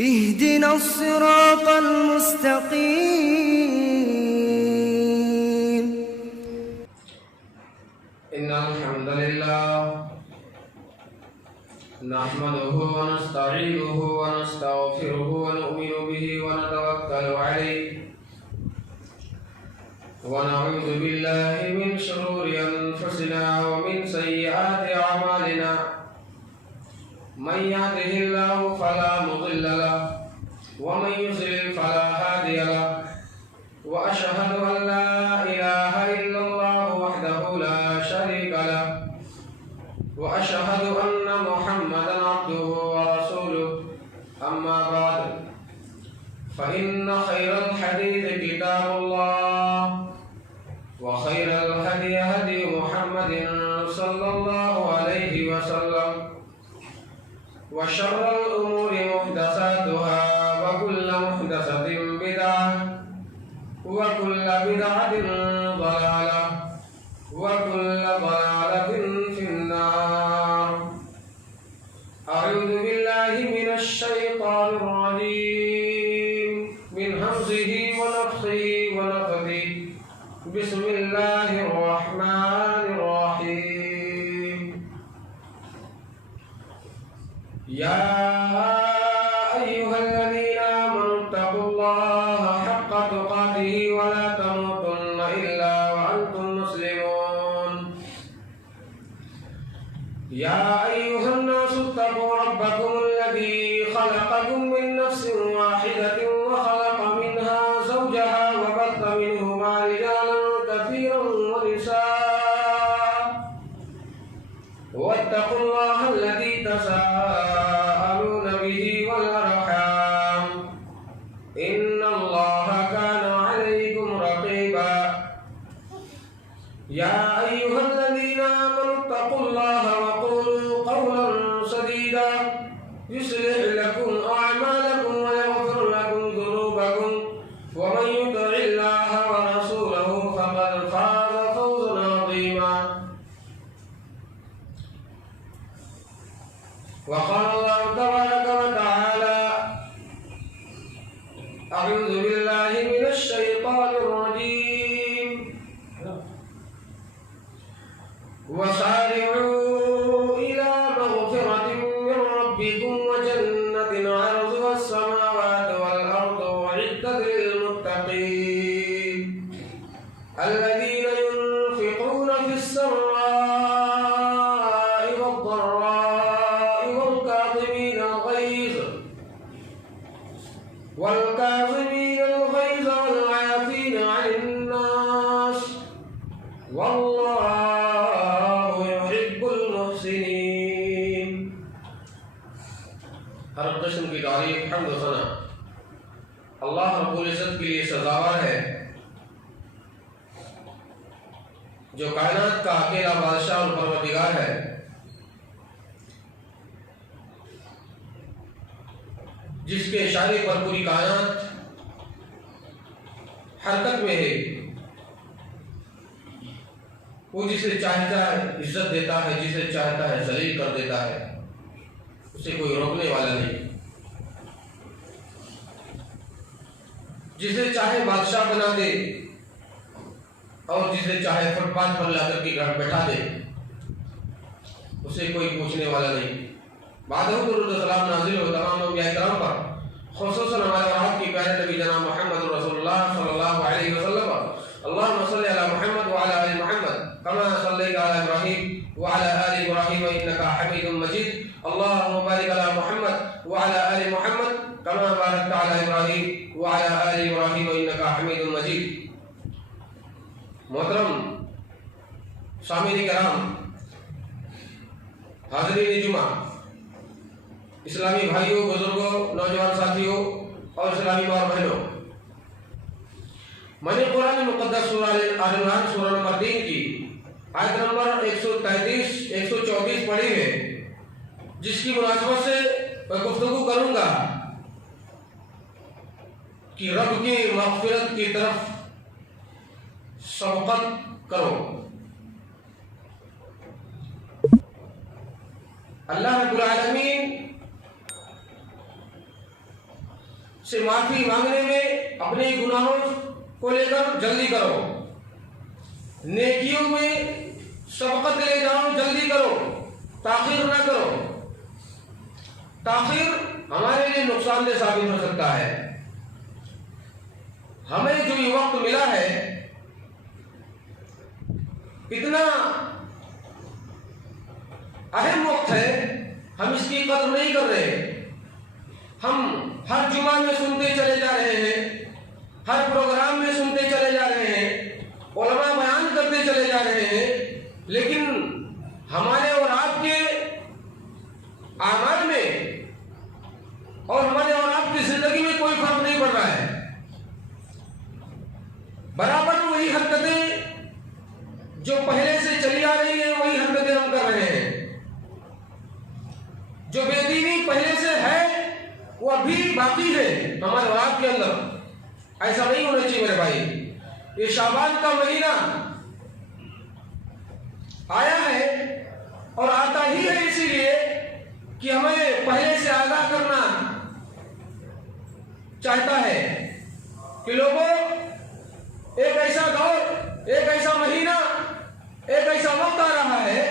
اهدنا الصراط المستقيم. إن الحمد لله نحمده ونستعينه ونستغفره ونؤمن به ونتوكل عليه ونعوذ بالله من شرور أنفسنا ومن سيئات أعمالنا من يهده الله فلا مضل له ومن يضلل فلا هادي له وأشهد أن لا إله إلا الله وحده لا شريك له وأشهد أن محمدا عبده ورسوله أما بعد فإن خير الحديث كتاب الله وخير الهدي هدي محمد صلى الله عليه وسلم وشر الأمور محدثاتها وكل محدثة بدعة وكل بدعة ضلالة وكل ضلالة في النار. أعوذ بالله من الشيطان الرجيم من همزه ونفخه ونفثه. بسم الله الرحمن الرحيم. يا أيها الذين آمنوا اتقوا الله حق تقاته ولا تموتن إلا وأنتم مسلمون. يا أيها الناس اتقوا ربكم الذي خلقكم من نفس واحدة وخلق منها زوجها وبث منهما رجالا كثيرا ونساء واتقوا الله الذي تساءلون به والأرحام إن الله كان عليكم رقيبا. يا أيها الذين آمنوا اتقوا الله وقولوا قولا سديدا يصلح لكم أعمالكم ويغفر لكم ذنوبكم ومن يطع الله ورسوله فقد فاز فوزا عظيما. وقال الله تبارك وتعالى أعوذ بالله من الشيطان الرجيم وسارعوا إلى مغفرة من ربكم وجنة عرضها السماوات والأرض أعدت للمتقين الذين ينفقون في السراء والضراء والكاظمين الغيظ والعافين عن الناس والله يحب المحسنين. ہر قسم کی تعریف حمد و ثنا اللہ رب العزت کے لیے سزاوار ہے جو کائنات کا اکیلا بادشاہ اور پروردگار ہے، جس کے اشارے پر پوری کائنات حرکت میں ہے. وہ جسے چاہتا ہے عزت دیتا ہے، جسے چاہتا ہے ذلیل کر دیتا ہے، اسے کوئی روکنے والا نہیں. جسے چاہے بادشاہ بنا دے اور جسے چاہے فٹ پاتھ پر لا کر کے گھر بیٹھا دے، اسے کوئی پوچھنے والا نہیں. بعد درود و سلام نازل ہو تمام انبیاء کرام پر، خصوصاً ہمارے آپ کی پیارے نبی جناب محمد رسول اللہ صلی اللہ علیہ وسلم پر. اللهم صل على محمد وعلى آل محمد كما صليت على إبراهيم وعلى آل إبراهيم إنك حميد مجيد. اللهم بارك على محمد وعلى آل محمد كما باركت على إبراهيم وعلى آل إبراهيم إنك حميد مجيد. محترم سامعین کرام، حاضرین جمعہ، اسلامی بھائیوں، بزرگوں، نوجوان ساتھیوں اور اسلامی ماں اور بہنوں، میں نے قرآن مقدس سورہ آل عمران سورہ نمبر 3 کی آیت نمبر 134 پڑھی ہے، جس کی مناسبت سے میں گفتگو کروں گا کہ رب کی مغفرت کی طرف سبقت کرو. اللہ رب العالمین سے معافی مانگنے میں اپنے گناہوں کو لے کر جلدی کرو، نیکیوں میں سبقت لے جاؤ، جلدی کرو، تاخیر نہ کرو۔ تاخیر ہمارے لیے نقصان دہ ثابت ہو سکتا ہے۔ ہمیں جو یہ وقت ملا ہے اتنا اہم وقت ہے، ہم اس کی قدر نہیں کر رہے۔ ہم ہر جمعہ میں سنتے چلے جا رہے ہیں، ہر پروگرام میں سنتے چلے جا رہے ہیں، علماء بیان کرتے چلے جا رہے ہیں، لیکن ہمارے اور آپ کے اعمال میں اور ہمارے اور آپ کی زندگی میں کوئی فرق نہیں پڑ رہا ہے۔ برابر وہی حرکتیں جو پہلے سے چلی آ رہی ہیں وہی حرکتیں ہم کر رہے ہیں۔ جو بے دینی پہلے سے ہے وہ ابھی باقی ہے ہمارے اور آپ کے اندر۔ ایسا نہیں ہونا چاہیے میرے بھائی۔ یہ شعبان کا مہینہ آیا ہے اور آتا ہی ہے اسی لیے کہ ہمیں پہلے سے آگاہ کرنا چاہتا ہے کہ لوگوں، ایک ایسا دور، ایک ایسا مہینہ، ایک ایسا وقت آ رہا ہے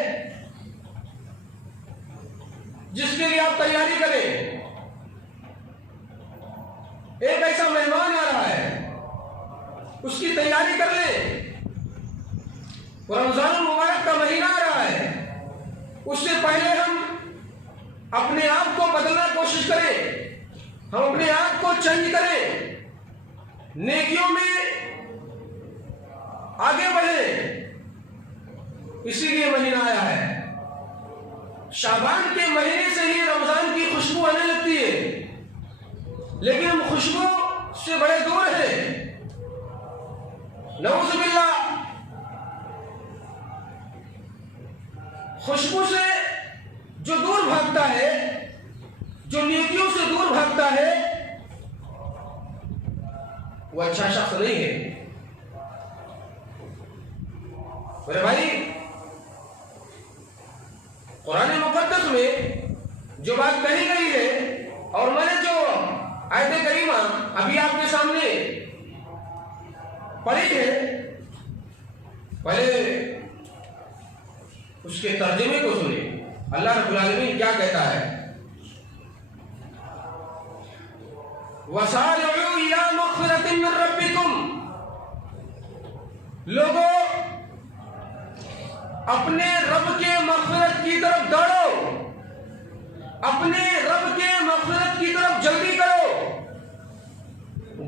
جس کے لیے آپ تیاری کریں۔ ایک ایسا مہمان آ رہا ہے، اس کی تیاری کر لیں۔ رمضان المبارک کا مہینہ آ رہا ہے، اس سے پہلے ہم اپنے آپ کو بدلنا کوشش کریں، ہم اپنے آپ کو چینج کریں، نیکیوں میں آگے بڑھیں۔ اسی لیے مہینہ آیا ہے۔ شعبان کے مہینے سے ہی رمضان کی خوشبو آنے لگتی ہے، لیکن ہم خوشبو سے بڑے دور ہیں، نعوذ باللہ۔ خوشبو سے جو دور بھاگتا ہے، جو نیکیوں سے دور بھاگتا ہے، وہ اچھا شخص نہیں ہے میرے بھائی۔ قرآن مقدس میں جو بات کہی گئی ہے اور میں نے جو آیت کریمہ ابھی آپ کے سامنے پڑھی ہے، پہلے اس کے ترجمے کو سنیں۔ اللہ رب العالمین کیا کہتا ہے؟ وَسَارِعُوا إِلَىٰ مَغْفِرَةٍ مِّن رَّبِّكُمْ، لوگوں اپنے رب کے مغفرت کی طرف دوڑو، اپنے رب کے مغفرت کی طرف جلدی کرو۔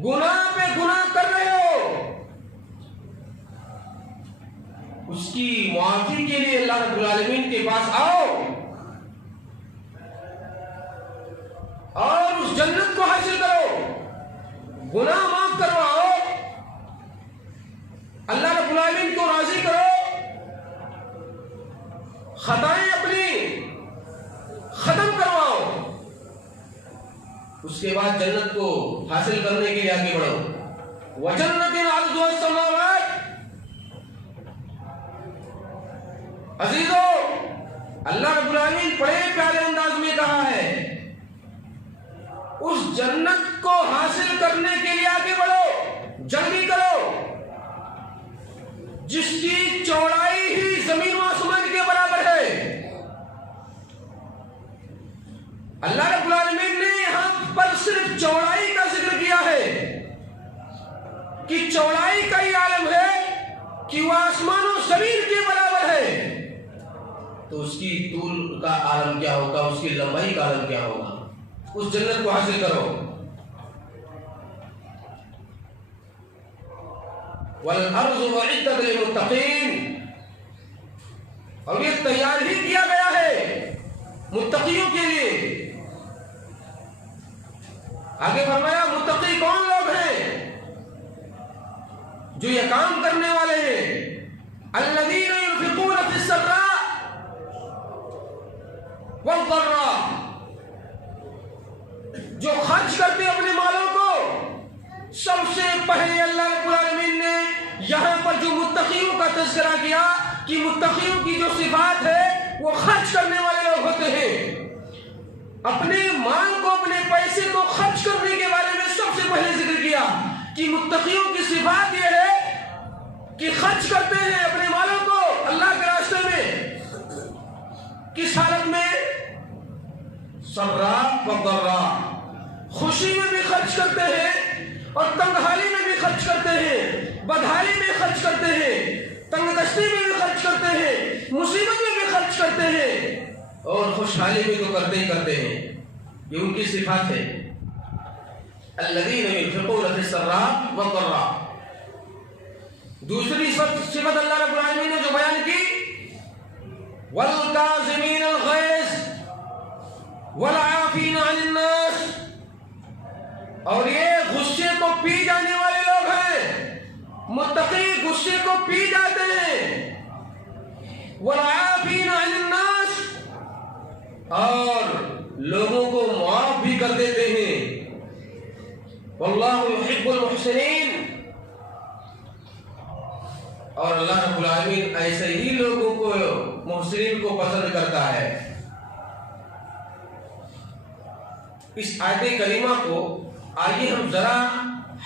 گناہ پہ گناہ کر رہے ہو، اس کی معافی کے لیے اللہ رب العالمین کے پاس آؤ اور اس جنت کو حاصل کرو، گناہ معاف کرواؤ، اللہ رب العالمین کو راضی کرو، خطائیں اپنی ختم کرواؤ، اس کے بعد جنت کو حاصل کرنے کے لیے آگے بڑھو۔ وَجَنَّةٍ عَرْضُهَا السَّمَاوَاتُ، عزیزو اللہ رب العالمین بڑے پیارے انداز میں کہا ہے، اس جنت کو حاصل کرنے کے لیے آگے بڑھو، جلدی کرو، جس کی چوڑائی ہی زمین و آسمان کے برابر ہے۔ اللہ رب العالمین نے یہاں پر صرف چوڑائی کا ذکر کیا ہے کہ چوڑائی کا ہی عالم ہے کہ وہ آسمان و زمین کے برابر ہے، تو اس کی طول کا عالم کیا ہوگا، اس کی لمبائی کا عالم کیا ہوگا۔ اس جنت کو حاصل کرو۔ وَالْأَرْضُ أُعِدَّتْ لِلْمُتَّقِينَ، اور یہ تیار ہی کیا گیا ہے متقیوں کے لیے۔ آگے فرمایا متقی کون لوگ ہیں؟ جو یہ کام کرنے والے ہیں، الَّذِينَ يُنْفِقُونَ فِي السَّرَّاءِ وَالضَّرَّاءِ، جو خرچ کرتے اپنے مالوں کو۔ سب سے پہلے اللہ رب العالمین نے یہاں پر جو متقیوں کا تذکرہ کیا کہ متقیوں کی جو صفات ہے وہ خرچ کرنے والے لوگ ہوتے ہیں۔ اپنے مال کو، اپنے پیسے کو خرچ کرنے کے بارے میں سب کہ متقیوں کی صفات یہ ہے کہ خرچ کرتے ہیں اپنے مالوں کو اللہ کے راستے میں. کس حالت میں؟ سرا و ضرا، خوشی میں بھی خرچ کرتے ہیں اور تنگحالی میں بھی خرچ کرتے ہیں، بدحالی میں خرچ کرتے ہیں، تنگ دستی میں بھی خرچ کرتے ہیں، مصیبت میں بھی خرچ کرتے ہیں، اور خوشحالی میں تو کرتے ہی کرتے ہیں. یہ ان کی صفات ہے. الذین ينفقون فی السراء والضراء. دوسری صفت اللہ رب العالمین نے جو بیان کی، والکاظمین الغیظ والعافین عن الناس، اور یہ غصے کو پی جانے والے لوگ ہیں. متقی غصے کو پی جاتے ہیں. والعافین عن الناس، اور لوگوں کو معاف بھی کر دیتے ہیں. واللہ یحب المحسنین، اور اللہ رب العالمین ایسے ہی لوگوں کو، محسنین کو پسند کرتا ہے. اس آیت کریمہ کو آئیے ہم ذرا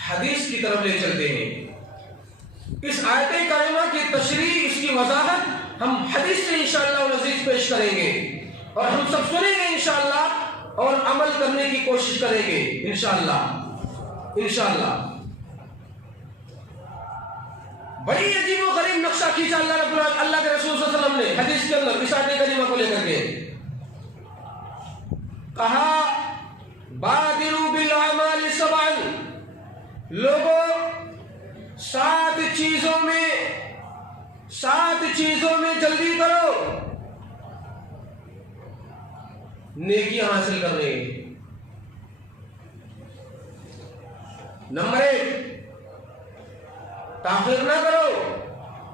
حدیث کی طرف لے چلتے ہیں. اس آیت کریمہ کی تشریح، اس کی وضاحت ہم حدیث سے انشاءاللہ العزیز پیش کریں گے، اور ہم سب سنیں گے انشاءاللہ اور عمل کرنے کی کوشش کریں گے انشاءاللہ. بڑی عجیب و غریب نقشہ کھینچا اللہ کے رسول صلی اللہ علیہ وسلم نے حدیث کے اندر اس آیت کریمہ کو لے کر کے. کہا بادروا بالاعمال سبعا، لوگوں 7 چیزوں میں جلدی کرو نیکیاں حاصل کرنے کی. نمبر 1، تاخیر نہ کرو.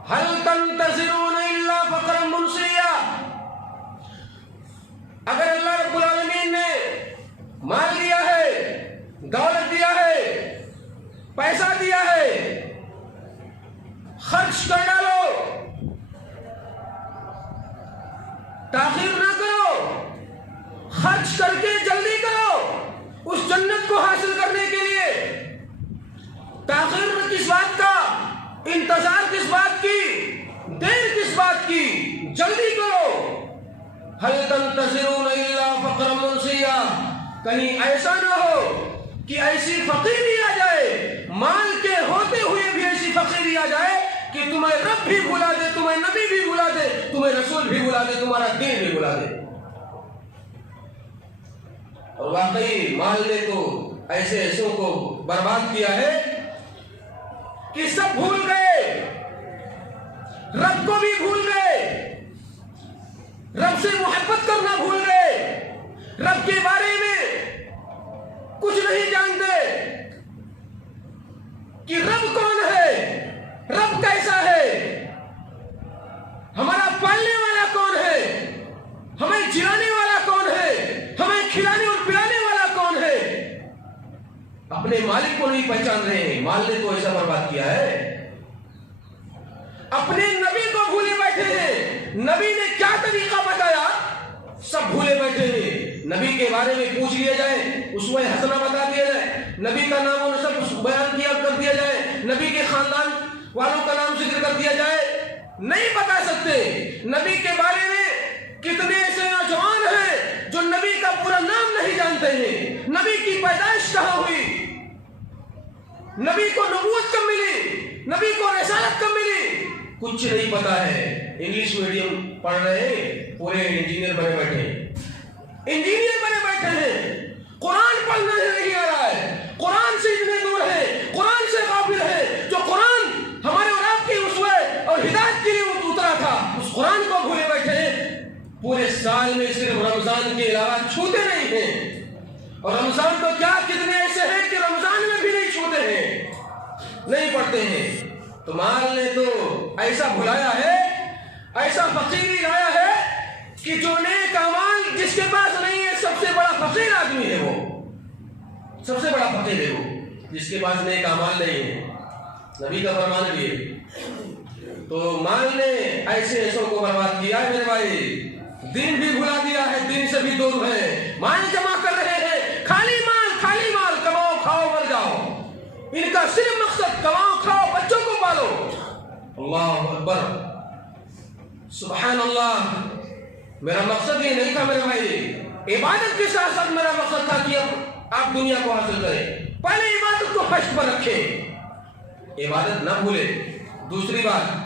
هل تنتظرون الا فقرا منسیا، اگر اللہ رب العالمین نے مال دیا ہے، دولت دیا ہے، پیسہ دیا ہے، خرچ کر ڈالو، تاخیر نہ کرو، خرچ کر کے جلدی کرو اس جنت کو حاصل کرنے کے لیے. تاخیر کس بات کا، انتظار کس بات کی، دیر کس بات کی، جلدی کرو. هل تنتظرون الا فقرا منسیا، کہیں ایسا نہ ہو کہ ایسی فقیری آ جائے، مال کے ہوتے ہوئے بھی ایسی فقیری آ جائے کہ تمہیں رب بھی بھلا دے، تمہیں نبی بھی بھلا دے، تمہیں رسول بھی بھلا دے، تمہارا دین بھی بھلا دے. اور واقعی مال نے تو ایسے ایسوں کو برباد کیا ہے کہ سب بھول گئے، رب کو بھی بھول گئے، رب سے محبت کرنا بھول گئے، رب کے بارے میں کچھ نہیں جانتے کہ رب کون ہے، رب کیسا ہے، ہمارا پالنے والا کون ہے، ہمیں جلانے والا کون ہے، ہمیں کھلانے اور پلانے والا کون ہے. اپنے مالک کو نہیں پہچان رہے ہیں. مال نے تو ایسا برباد کیا ہے. اپنے نبی کو بھولے بیٹھے ہیں. نبی نے کیا طریقہ بتایا سب بھولے بیٹھے ہیں. نبی کے بارے میں پوچھ لیا جائے، اسوہ حسنہ بتا دیا جائے، نبی کا نام و نسب بیان کر دیا جائے، نبی کے خاندان والوں کا نام ذکر کر دیا جائے، نہیں بتا سکتے. نبی کے بارے میں کتنے ایسے نوجوان ہیں جو نبی کا پورا نام نہیں جانتے ہیں، نبی کی پیدائش کہاں ہوئی، نبی کو نبوت کب ملی، نبی کو رسالت کب ملی، کچھ نہیں پتا ہے. انگلش میڈیم پڑھ رہے ہیں، پورے انجینئر بنے بیٹھے ہیں، قرآن پڑھنا نہیں آ رہا ہے، قرآن سے اتنے دور ہے، قرآن سے غافل ہے. جو قرآن ہمارے اور آپ کی اسوہ اور ہدایت کے لیے اترا تھا، اس قرآن کو بھولے بیٹھے ہیں. پورے سال میں صرف رمضان کے علاوہ چھوتے نہیں ہیں. اور رمضان تو کیا، کتنے ایسے ہیں کہ رمضان میں بھی نہیں چھوتے ہیں، نہیں پڑھتے ہیں. تو مال نے تو ایسا بھلایا ہے، ایسا فقیری لایا ہے کہ جو نیک اعمال جس کے پاس نہیں ہے، سب سے بڑا فقیر آدمی ہے وہ، سب سے بڑا فقیر ہے وہ جس کے پاس نیک اعمال نہیں ہے. نبی کا فرمان بھی ہے. تو مال نے ایسے ایسوں کو برباد کیا ہے میرے بھائی. دین بھی بھلا دیا ہے، دین سے بھی دور ہے. مال جمع کر رہے ہیں، خالی مال کماؤ، کھاؤ، مر جاؤ. ان کا صرف مقصد کماؤ کھاؤ بچوں کو پالو. اللہ اکبر سبحان اللہ. میرا مقصد یہ نہیں تھا میرے بھائی. عبادت کے ساتھ ساتھ میرا مقصد تھا کہ اب آپ دنیا کو حاصل کریں. پہلے عبادت کو فرسٹ پر رکھیں, عبادت نہ بھولے. دوسری بات,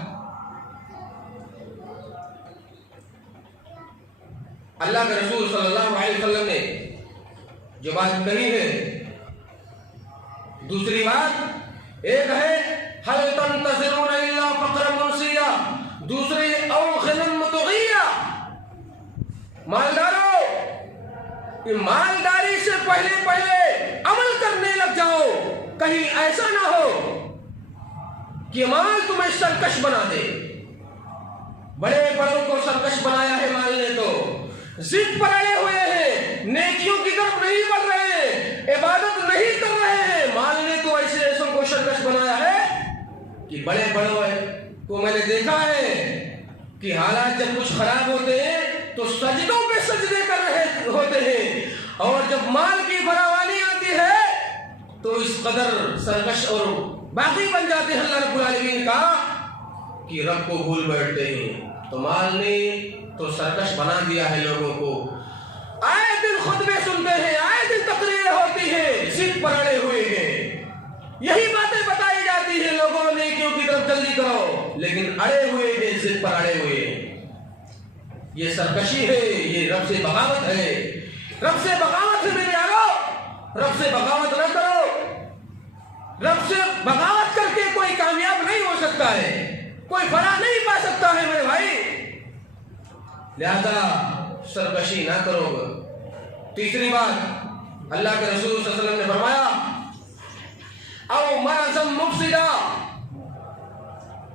اللہ کے رسول صلی اللہ علیہ وسلم نے جو بات کہی ہے, دوسری بات ایک ہے هل تنتظرون الا فقرا منسیا, دوسری او غنى مطغیا. مالدارو, مالداری سے پہلے عمل کرنے لگ جاؤ, کہیں ایسا نہ ہو کہ مال تمہیں سرکش بنا دے. بڑے بڑوں کو سرکش بنایا ہے مال نے, تو ضد پر اڑے ہوئے ہیں, نیکیوں کی طرف نہیں بڑھ رہے ہیں, عبادت نہیں کر رہے ہیں. مال نے تو ایسے ایسوں کو سرکش بنایا ہے کہ بڑے بڑوں کو میں نے دیکھا ہے کہ حالات جب کچھ خراب ہوتے ہیں تو سجدوں پہ سجدے کر رہے ہوتے ہیں, اور جب مال کی فراوانی آتی ہے تو اس قدر سرکش اور باقی بن جاتے ہیں اللہ رب العالمین کا کہ رب کو بھول بیٹھتے ہیں. تو مال نے تو سرکش بنا دیا ہے لوگوں کو. آئے دن خطبے سنتے ہیں, آئے دن تقریریں ہوتی ہیں, ضد پر اڑے ہوئے ہیں, یہی باتیں بتائی جاتی ہیں لوگوں نے نیکیوں کی طرف جلدی کرو, لیکن اڑے ہوئے ہیں, ضد پر اڑے ہوئے ہیں. یہ سرکشی ہے, یہ رب سے بغاوت ہے. رب سے بغاوت ہے میرے یارو, رب سے بغاوت نہ کرو. رب سے بغاوت کر کے کوئی کامیاب نہیں ہو سکتا ہے, کوئی فلاح نہیں پا سکتا ہے میرے بھائی. لہذا سرکشی نہ کرو. تیسری بات, اللہ کے رسول صلی اللہ علیہ وسلم نے فرمایا او مرض مفسدہ,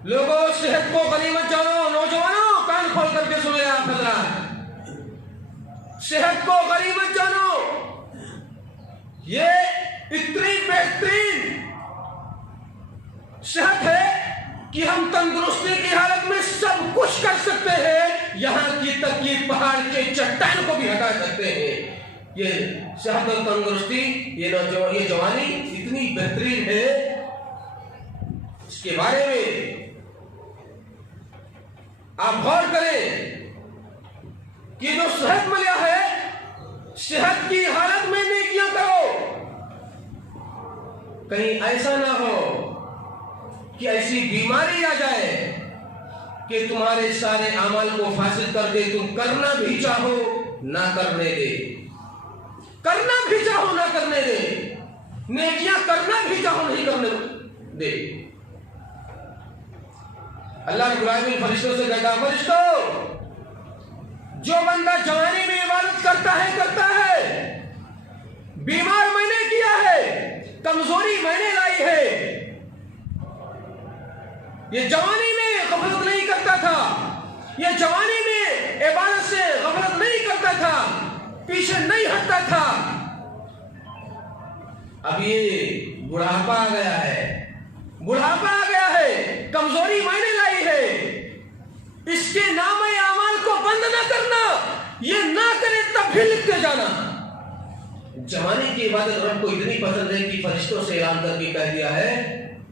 لوگوں صحت کو غنیمت جانو. نوجوانوں کان کھول کر کے سنیں آپ حضرات, صحت کو غنیمت جانو. یہ اتنی بہترین صحت ہے کہ ہم تندرستی کی حالت میں سب کچھ کر سکتے ہیں, یہاں کی تک کہ پہاڑ کے چٹان کو بھی ہٹا سکتے ہیں. یہ صحت اور تندرستی, یہ جوانی اتنی بہترین ہے, اس کے بارے میں آپ غور کریں کہ جو صحت ملیا ہے, صحت کی حالت میں نیکیاں کرو. کہیں ایسا نہ ہو کہ ایسی بیماری آ جائے کہ تمہارے سارے اعمال کو فاسد کر دے. تم کرنا بھی چاہو نہ کرنے دے, کرنا بھی چاہو نہ کرنے دے, نیکیاں کرنا بھی چاہو نہیں کرنے دے. اللہ رب العالمین فرشتوں سے کہتا ہے, فرشتوں جو بندہ جوانی میں عبادت کرتا ہے, بیمار میں نے کیا ہے, کمزوری میں نے لائی ہے, یہ جوانی میں غفلت نہیں کرتا تھا, یہ جوانی میں عبادت سے غفلت نہیں کرتا تھا, پیچھے نہیں ہٹتا تھا, اب یہ بڑھاپا آ گیا ہے, بڑھاپا آ گیا ہے, کمزوری میں نے لائی ہے, اس کے نام اعمال کو بند نہ کرنا, یہ نہ کرے تب بھی لکھتے جانا. جوانی کی عبادت رب کو اتنی پسند ہے کہ فرشتوں سے اعلان کر کے کہہ دیا ہے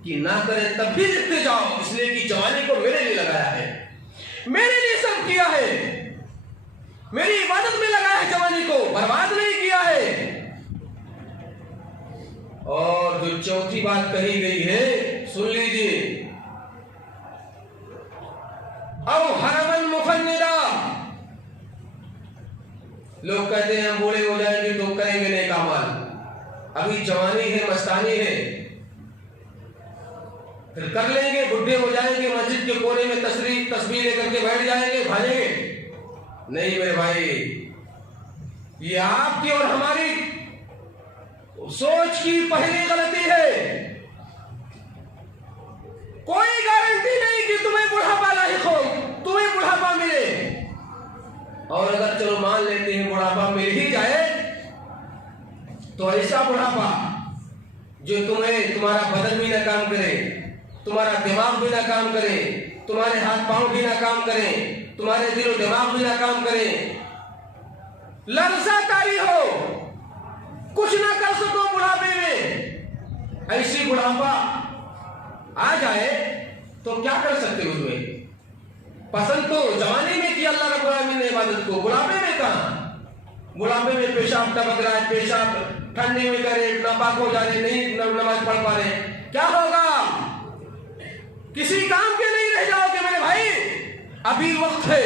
کہ نہ کرے تب بھی لکھتے جاؤ, اس لیے کہ جوانی کو میرے لیے لگایا ہے, میرے لیے سب کیا ہے, میری عبادت میں لگایا ہے, جوانی کو برباد نہیں کیا ہے. اور جو چوتھی بات کہی گئی ہے سن لیجیے, او حرمن مفندا, لوگ کہتے ہیں ہم بوڑھے ہو جائیں گے تو کریں گے نیک اعمال, ابھی جوانی ہے, مستانی ہے, پھر کر لیں گے, بڈھے ہو جائیں گے, مسجد کے کونے میں تسبیح لے کر کے بیٹھ جائیں گے, بھاگیں گے. نہیں میرے بھائی, یہ آپ کی اور ہماری سوچ کی پہلی غلطی ہے. کوئی گارنٹی نہیں کہ تمہیں بڑھاپا لاحق ہو, تمہیں بڑھاپا ملے, اور اگر چلو مان لیتے ہیں بڑھاپا مل ہی جائے تو ایسا بڑھاپا جو تمہارا بدن بھی نہ کام کرے, تمہارا دماغ بھی نہ کام کرے, تمہارے ہاتھ پاؤں بھی نہ کام کریں, تمہارے دل و دماغ بھی نہ کام کریں, لرزہ کاری ہو, کچھ نہ کر سکو بڑھاپے میں, ایسی بڑھاپا آ جائے تو کیا کر سکتے اس میں؟ پسند تو جوانی میں کیا اللہ رب العالمین نے عبادت کو، بڑھاپے میں کہاں؟ بڑھاپے میں پیشاب ٹپک رہا ہے، پیشاب ٹھنڈے میں کرے، ناپاک ہو جا رہے، نہیں نماز پڑھ پا رہے، کیا ہوگا؟ کسی کام کے نہیں رہ جاؤ کہ میرے بھائی ابھی وقت ہے۔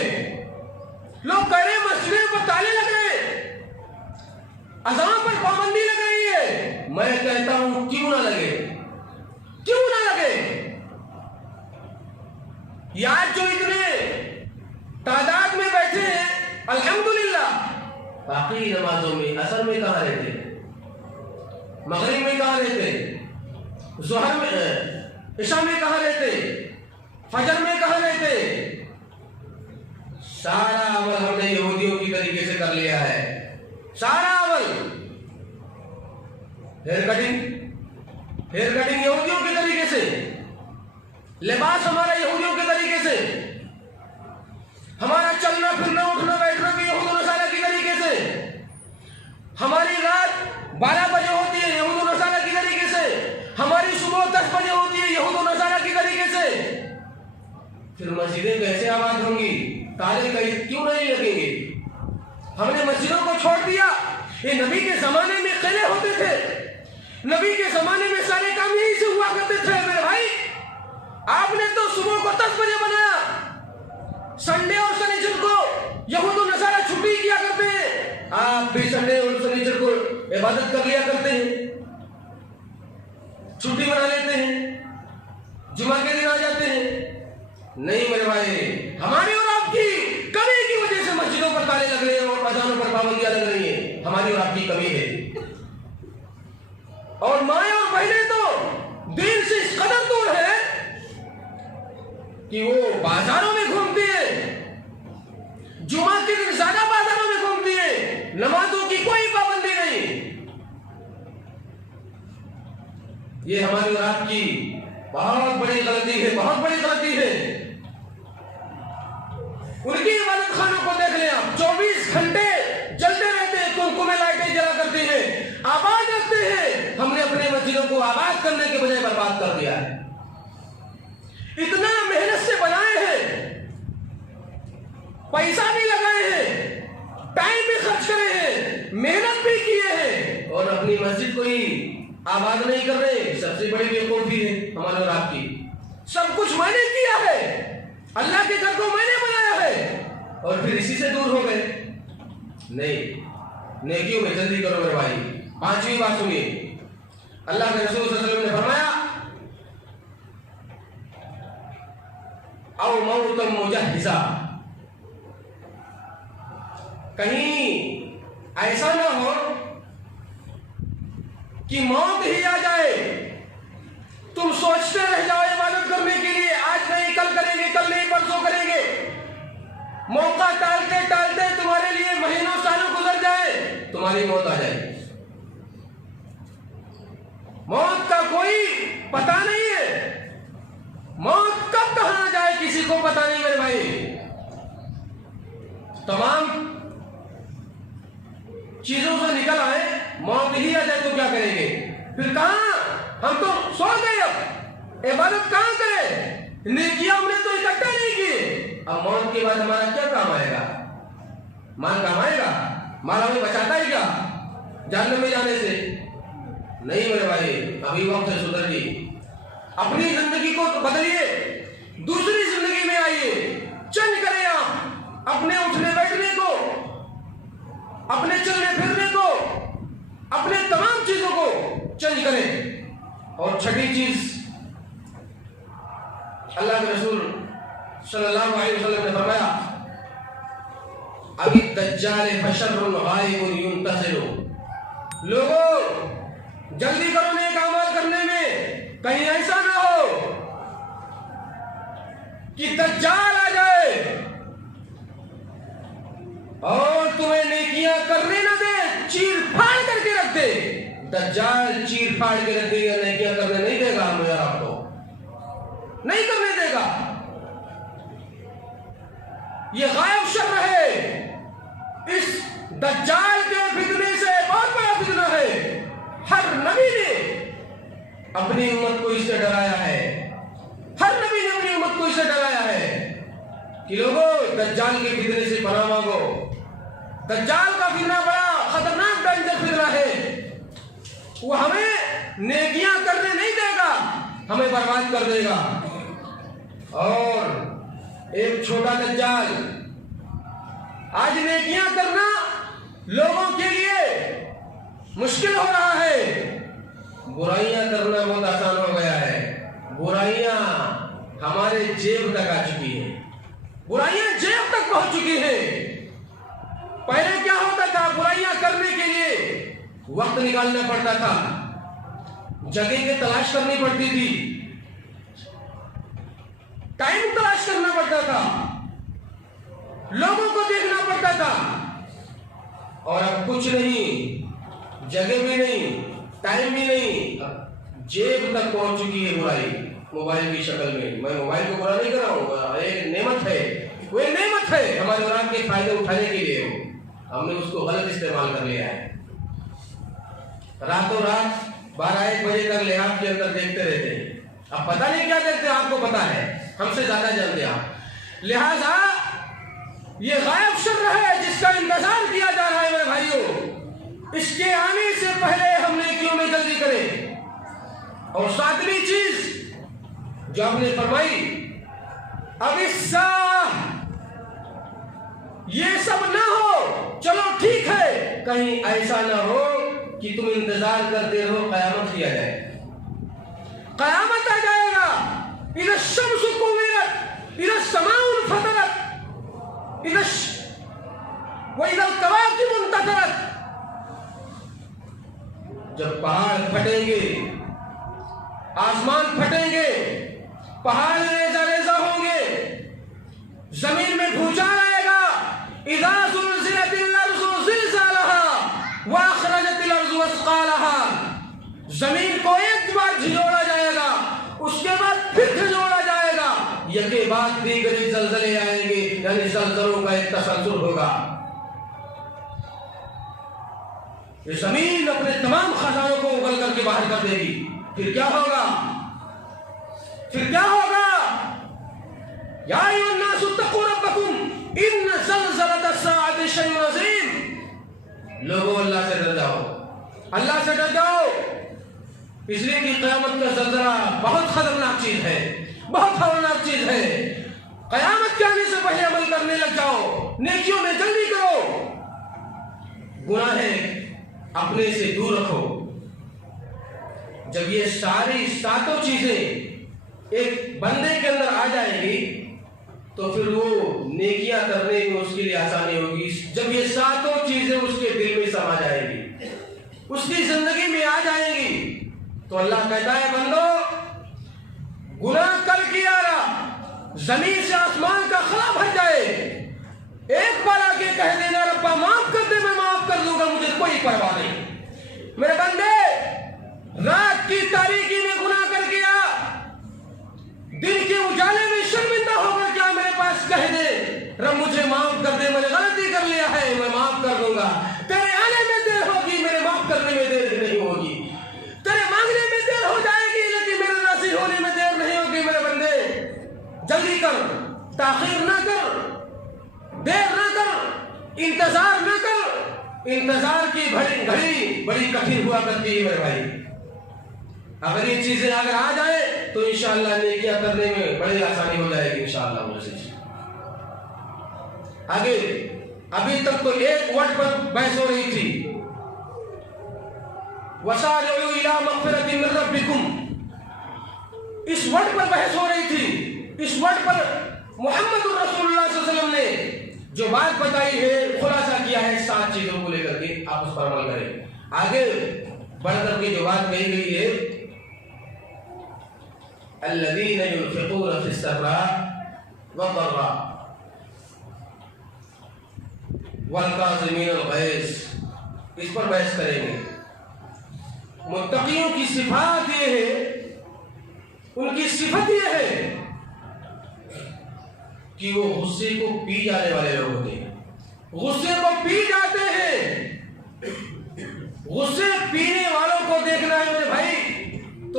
لوگ کہہ رہے مسجدیں پر تالے لگ رہے، اذان پر پابندی لگ رہی ہے، میں کہتا ہوں کیوں نہ لگے، کیوں نہ لگے؟ یاد جو اتنے تعداد میں بیٹھے ہیں الحمدللہ، باقی نمازوں میں عصر میں کہاں رہتے، مغرب میں کہاں رہتے، ظہر میں عشاء میں کہاں رہتے، فجر میں کہاں رہتے؟ سارا عمل ہم نے یہودیوں کی طریقے سے کر لیا ہے، سارا عمل۔ ہیئر کٹنگ یہودیوں کے طریقے سے، لباس ہمارا یہودیوں کے طریقے سے، ہمارا چلنا پھرنا اٹھنا بیٹھنا بھی یہود و نصارہ کی طریقے سے، ہماری رات 12 بجے ہوتی ہے یہود و نصارہ کی طریقے سے، ہماری صبح 10 بجے ہوتی ہے یہود و نصارہ کی طریقے سے۔ پھر مسجدیں کیسے آباد ہوں گی؟ تالے کیوں نہیں لگیں گے؟ ہم نے مسجدوں کو چھوڑ دیا۔ یہ نبی کے زمانے میں قلعے ہوتے تھے، نبی کے زمانے میں سارے کام یہی سے ہوا کرتے تھے میرے بھائی۔ آپ نے تو صبح کو 10 بجے بنایا، سنڈے اور سنیچر کو یہود و نصارہ چھٹی کیا کرتے ہیں، آپ بھی سنڈے اور سنیچر کو عبادت کر لیا کرتے ہیں، چھٹی بنا لیتے ہیں، جمعہ کے دن آ جاتے ہیں۔ نہیں میرے بھائی، ہماری اور آپ کی کمی کی وجہ سے مسجدوں پر تالے لگ رہے ہیں اور اذانوں پر پابندیاں لگ رہی ہیں، ہماری اور آپ کی کمی ہے۔ اور مائیں اور بہنیں تو دین سے اس قدر دور ہے کہ وہ بازاروں میں گھومتی ہے، جمعہ کے دن زیادہ بازاروں میں گھومتی ہے، نمازوں کی کوئی پابندی نہیں۔ یہ ہماری اور آپ کی بہت بڑی غلطی ہے، بہت بڑی غلطی ہے۔ ان کی عبادت خانوں کو دیکھ لیں آپ، 24 گھنٹے جلتے رہتے ہیں، کنکمے لائٹیں جلا کرتے ہیں، آباد رکھتے ہیں۔ ہم نے اپنے مسجدوں کو آباد کرنے کے بجائے برباد کر دیا ہے۔ اتنا محنت سے بنائے ہیں، پیسہ بھی لگائے ہیں، ٹائم بھی خرچ کرے ہیں، محنت بھی کیے ہیں، اور اپنی مسجد کو ہی آباد نہیں کر رہے۔ سب سے بڑی بیوقوفی ہے ہمارے اور آپ کی۔ سب کچھ میں نے کیا ہے، اللہ کے گھر کو میں نے بنایا ہے، اور پھر اسی سے دور ہو گئے۔ نہیں، نیکیوں میں جلدی کرو میرے بھائی۔ 5ویں بات سنیے، اللہ کے رسول صلی اللہ علیہ وسلم نے فرمایا او موتا مجہزا، کہیں ایسا نہ ہو کہ موت ہی آ جائے، تم سوچتے رہ جاؤ عبادت کرنے کے لیے، آج نہیں کل کریں گے، کل نہیں پرسوں کریں گے، موقع ٹالتے ٹالتے تمہارے لیے مہینوں سالوں گزر جائے، تمہاری موت آ جائے۔ موت کا کوئی پتہ نہیں ہے، موت کب کہاں جائے کسی کو پتہ نہیں میرے بھائی۔ تمام چیزوں سے نکل آئے، موت ہی آ جائے تو کیا کریں گے؟ پھر کہاں؟ ہم تو سو گئے، اب عبادت کہاں کریں؟ نیکیاں ہم نے تو اکٹھا نہیں کی، اب موت کے بعد ہمارا کیا کام آئے گا؟ مال کام آئے گا؟ مال ہمیں بچاتا ہے کیا جہنم میں جانے سے؟ نہیں میرے بھائی، ابھی وقت ہے سدھریے، اپنی زندگی کو بدلیے، دوسری زندگی میں آئیے، چینج کریں آپ اپنے اٹھنے بیٹھنے کو، اپنے چلنے پھرنے کو، اپنے تمام چیزوں کو چینج کریں۔ اور چھٹی چیز، اللہ کے رسول صلی اللہ علیہ وسلم نے فرمایا ابھی دجال بشر غائب ينتظر، لوگوں جلدی کرو نیک اعمال کرنے میں، کہیں ایسا نہ ہو کہ دجال آ جائے اور تمہیں نیکیاں کرنے نہ دے، چیر پھاڑ کر کے رکھ دے۔ دجال چیر پھاڑ کے رکھ دے گا، نیکیاں کرنے نہیں دے گا، ہمیں آپ کو نہیں کرنے دے گا۔ یہ غائب شر ہے، اس دجال کے فتنے سے بہت بڑا فتنہ ہے۔ ہر نبی نے اپنی امت کو اس سے ڈرایا ہے، ہر نبی نے اپنی امت کو اس سے ڈرایا ہے کہ لوگوں دجال کے فتنے سے پناہ مانگو۔ دجال کا فتنہ بڑا خطرناک ڈینجر فتنہ ہے، وہ ہمیں نیکیاں کرنے نہیں دے گا، ہمیں برباد کر دے گا۔ اور ایک چھوٹا دجال، آج نیکیاں کرنا لوگوں کے لیے مشکل ہو رہا ہے، برائیاں کرنا بہت آسان ہو گیا ہے۔ برائیاں ہمارے جیب تک آ چکی ہیں، برائیاں جیب تک پہنچ چکی ہیں۔ پہلے کیا ہوتا تھا؟ برائیاں کرنے کے لیے وقت نکالنا پڑتا تھا، جگہ کی تلاش کرنی پڑتی تھی، ٹائم تلاش کرنا پڑتا تھا، لوگوں کو دیکھنا پڑتا تھا۔ اور اب کچھ نہیں، جگہ بھی نہیں، ٹائم بھی نہیں، جیب تک پہنچ چکی ہے برائی موبائل کی شکل میں۔ میں موبائل کو برا نہیں کر رہا ہوں، ایک نعمت ہے، وہ ایک نعمت ہے ہمارے اور آپ کے فائدے اٹھانے کے لیے، ہم نے اس کو غلط استعمال کر لیا ہے۔ راتوں رات 12-1 بجے تک لحاظ کے اندر دیکھتے رہتے ہیں، اب پتہ نہیں کیا دیکھتے ہیں، آپ کو پتا ہے، ہم سے زیادہ جانتے ہیں آپ۔ لہذا یہ غائب شر ہے جس کا انتظار کیا جا رہا ہے میرے بھائیوں، اس کے آنے سے پہلے ہم نیکیوں میں جلدی کریں۔ اور ساتویں چیز جو آپ نے فرمائی، اب اس یہ سب نہ ہو، چلو ٹھیک ہے، کہیں ایسا نہ ہو کہ تم انتظار کرتے رہو قیامت کیا جائے، قیامت آ جائے گا۔ اذا الشمس كورت، اذا السماء انفطرت، واذا الكواكب انتثرت، جب پہاڑ پھٹیں گے، آسمان پھٹیں گے، پہاڑ ریزہ ریزہ ہوں گے، زمین میں بھوچال آئے گا، اذا زلزلت الارض زلزالها واخرجت الارض اثقالها، زمین کو ایک بار جھنجوڑا جائے گا، اس کے بعد پھر جھنجوڑا جائے گا، یکے بعد دیگر زلزلے آئیں گے، یعنی زلزلوں کا ایک تسلسل ہوگا۔ یہ زمین اپنے تمام خزانوں کو اگل کر کے باہر کر دے گی، پھر کیا ہوگا؟ پھر کیا ہوگا؟ یا ایھا الناس اتقوا ربکم ان زلزلۃ الساعۃ شیء عظیم، لوگوں اللہ سے ڈر جاؤ، اللہ سے ڈر جاؤ، اس لیے کہ قیامت کا زلزلہ بہت خطرناک چیز ہے، بہت خطرناک چیز ہے۔ قیامت کے آنے سے پہلے عمل کرنے لگ جاؤ، نیکیوں میں جلدی کرو، گناہ اپنے سے دور رکھو۔ جب یہ ساری ساتوں چیزیں ایک بندے کے اندر آ جائیں گی تو پھر وہ نیکیاں کرنے میں اس کے لیے آسانی ہوگی۔ جب یہ ساتوں چیزیں اس کے دل میں سما جائیں گی، اس کی زندگی میں آ جائیں گی، تو اللہ کہتا ہے بندو گناہ کر کیا رہا، زمین سے آسمان کا خلا بھر جائے، ایک بار آ کے کہہ دینا ربا معاف کر دے، میں معاف کر دوں گا، مجھے کوئی پرواہ نہیں۔ میرے بندے رات کی تاریکی میں گناہ کر گیا، دن کے اجالے میں شرمندہ ہو کر کیا میرے پاس کہہ دے رب مجھے معاف کر دے، میں نے غلطی کر لیا ہے، میں معاف کر دوں گا، تیرے آنے میں دیر ہوگی، میرے معاف کرنے میں دیر نہیں ہوگی، تیرے مانگنے میں دیر ہو جائے گی لیکن میرے راضی ہونے میں دیر نہیں ہوگی۔ میرے بندے جلدی کر، تاخیر نہ کر، دیر نہ کر، انتظار نہ کر، انتظار کی گھڑی بڑی کٹھن ہوا کرتی ہے میرے بھائی۔ اگر یہ چیزیں اگر آ جائے تو انشاءاللہ نیکیاں کرنے میں بڑی آسانی ہو جائے گی انشاءاللہ۔ آگے ابھی تک تو ایک ورڈ پر بحث ہو رہی تھی، وَسَارِعُوا إِلَىٰ مَغْفِرَةٍ مِّن رَبِّكُمْ، اس ورڈ پر بحث ہو رہی تھی، اس ورڈ پر محمد رسول اللہ صلی اللہ علیہ وسلم نے جو بات بتائی ہے، خلاصہ کیا ہے 7 چیزوں کو لے کر کے آپ اس پر عمل کریں۔ آگے بڑھ کر کے جو بات کہی گئی ہے، الذین ينفقون فی السراء والضراء والکاظمین الغیظ، اس پر بحث کریں گے۔ متقیوں کی صفات یہ ہے، ان کی صفت یہ ہے کہ وہ غصے کو پی جانے والے لوگ ہوتے ہیں، غصے کو پی جاتے ہیں۔ غصے پینے والوں کو دیکھنا ہے میرے بھائی تو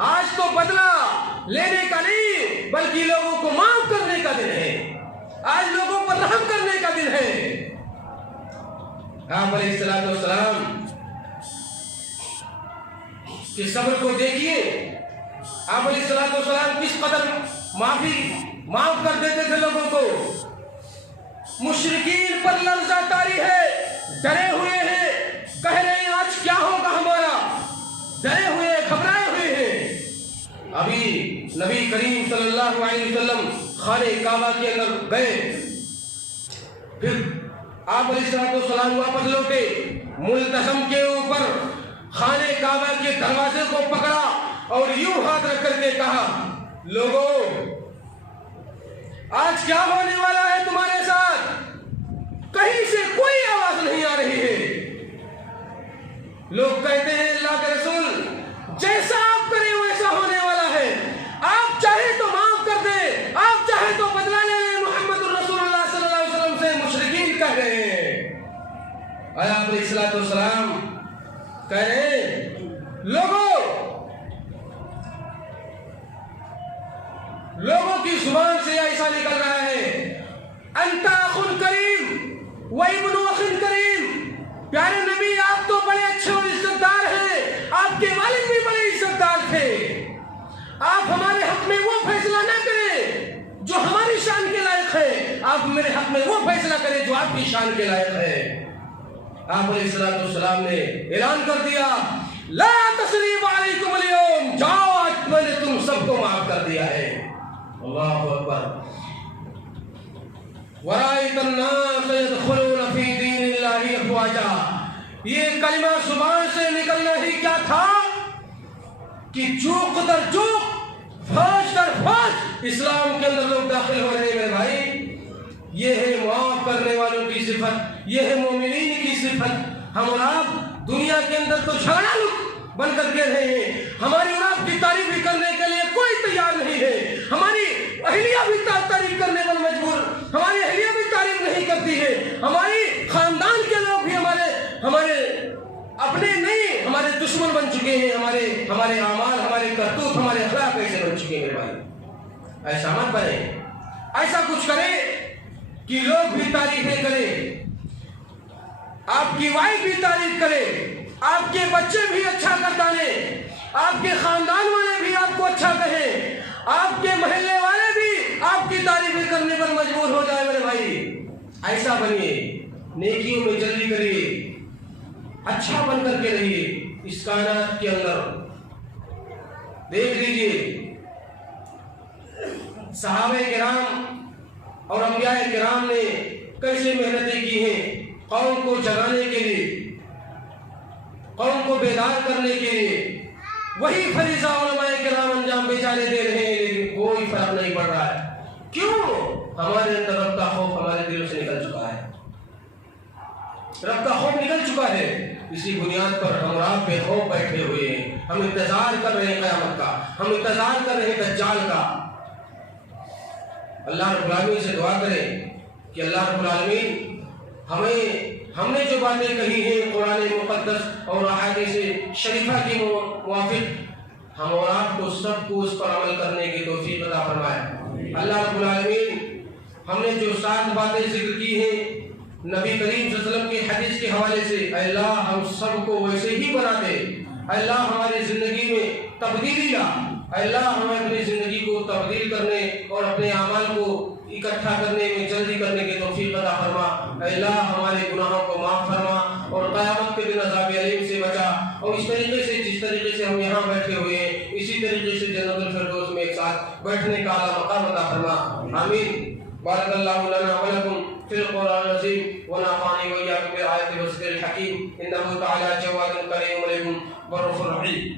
آج تو بدلہ لینے کا نہیں بلکہ لوگوں کو معاف کرنے کا دن ہے، آج لوگوں پر رحم کرنے کا دن ہے۔ آپ علیہ السلام کہ صبر کو دیکھیے، آپ علیہ السلام کس قدر معاف کر دیتے تھے لوگوں کو۔ مشرکین پر لرزہ طاری ہے، ڈرے ہوئے ہیں، کہہ رہے ہیں آج کیا ہوگا ہمارا، ڈرے ہوئے گھبرائے ہوئے ہیں۔ ابھی نبی کریم صلی اللہ علیہ وسلم خانہ کعبہ کے اندر گئے، پھر آپ علیہ السلام واپس لوٹے، ملتزم کے اوپر خانہ کعبہ کے دروازے کو پکڑا اور یوں ہاتھ رکھ کر کے کہا، لوگوں آج کیا ہونے والا ہے تمہارے ساتھ؟ کہیں سے کوئی آواز نہیں آ رہی ہے۔ لوگ کہتے ہیں اللہ کے رسول جیسا آپ کریں ویسا ہونے والا ہے، آپ چاہے تو معاف کر دیں، آپ چاہے تو بدلہ لے لیں، محمد رسول اللہ صلی اللہ علیہ وسلم سے مشرکین کہہ رہے ہیں۔ آپ علیہ السلام کہہ رہے ہیں لوگوں کی زبان سے ایسا نکل رہا ہے، انت اخ کریم و ابن اخ کریم، پیارے نبی آپ تو بڑے اچھے اور عزت دار ہیں، آپ کے والد بھی بڑے عزت دار تھے، آپ ہمارے حق میں وہ فیصلہ نہ کریں جو ہماری شان کے لائق ہے، آپ میرے حق میں وہ فیصلہ کریں جو آپ کی شان کے لائق ہے۔ آپ علیہ السلام نے اعلان کر دیا، لا تثریب علیکم اليوم، جاؤ آج میں نے تم سب کو معاف کر دیا ہے۔ اللہ اکبر۔ وَرَأَيْتَ النَّاسَ يَدْخُلُونَ فِي دِينِ اللَّهِ أَفْوَاجًا، یہ کلمہ زبان سے نکلنا ہی کیا تھا کہ چوک در چوک، فوج در فوج اسلام کے اندر لوگ داخل ہو رہے ہیں۔ میرے بھائی یہ ہے معاف کرنے والوں کی صفت، یہ ہے مومنین کی صفت۔ ہم اور آپ دنیا کے اندر تو جھگڑا بن کر کے رہے ہیں، ہماری اور آپ کی تعریف بھی کرنے کے لیے کوئی تیار نہیں ہے، ہماری اہلیہ بھی تعریف کرنے پر مجبور، ہماری اہلیہ بھی تعریف نہیں کرتی ہے، ہماری خاندان کے لوگ بھی ہمارے اپنے نہیں، ہمارے دشمن بن چکے ہیں، ہمارے اعمال، ہمارے کرتوت، ہمارے اخلاق ایسے بن چکے ہیں۔ میرے بھائی ایسا مت بنے، ایسا کچھ کرے کہ لوگ بھی تعریفیں کریں، آپ کی وائف بھی تعریف کرے، آپ کے بچے بھی اچھا کر ڈالیں، آپ کے خاندان والے بھی آپ کو اچھا کہیں، آپ کے محلے والے بھی آپ کی تعریفیں کرنے پر مجبور ہو جائے۔ میرے بھائی ایسا بنیے، نیکیوں میں جلدی کریے، اچھا بن کر کے رہیے۔ اس کائنات کے اندر دیکھ لیجئے صحابہ کرام اور انبیاء کرام نے کیسے محنتیں کی ہیں قوم کو جگانے کے لیے، قوم کو بیدار کرنے کے لیے۔ وہی فریضہ علماء کرام انجام بیچارے دے رہے ہیں، لیکن کوئی فرق نہیں پڑ رہا ہے۔ کیوں؟ ہمارے اندر رب کا خوف ہمارے دلوں سے نکل چکا ہے، رب کا خوف نکل چکا ہے۔ اسی بنیاد پر ہم آپ بے خوف بیٹھے ہوئے ہیں، ہم انتظار کر رہے ہیں قیامت کا، ہم انتظار کر رہے ہیں دجال کا۔ اللہ رب العالمین سے دعا کریں کہ اللہ رب العالمین ہم نے جو باتیں کہی ہیں قرآن مقدس اور احادیث شریفہ کی موافق، ہم اور آپ کو سب کو اس پر عمل کرنے کی توفیق عطا فرمائے۔ اللہ رب العالمین ہم نے جو 7 باتیں ذکر کی ہیں نبی کریم صلی اللہ علیہ وسلم کی حدیث کے حوالے سے، اے اللہ ہم سب کو ویسے ہی بنا دے، اے اللہ ہماری زندگی میں تبدیلی لا، اے اللہ ہمیں اپنی زندگی کو تبدیل کرنے اور اپنے اعمال کو اکٹھا کرنے میں جلدی کرنے کی توفیق عطا فرما، اے اللہ ہمارے گناہوں کو معاف فرما اور قیامت کے دن عذاب علیم سے بچا، اور اس طریقے سے جس طریقے سے ہم یہاں بیٹھے ہوئے ہیں اسی طریقے سے جنت الفردوس میں ایک ساتھ بیٹھنے کا اعلیٰ مقام عطا فرما، آمین۔ بارک اللہ لنا ولکم فی القرآن العظیم ونفعنی وإیاکم بالآیات والذکر الحکیم، انہ تعالی جواد کریم علیکم برف الرحیم۔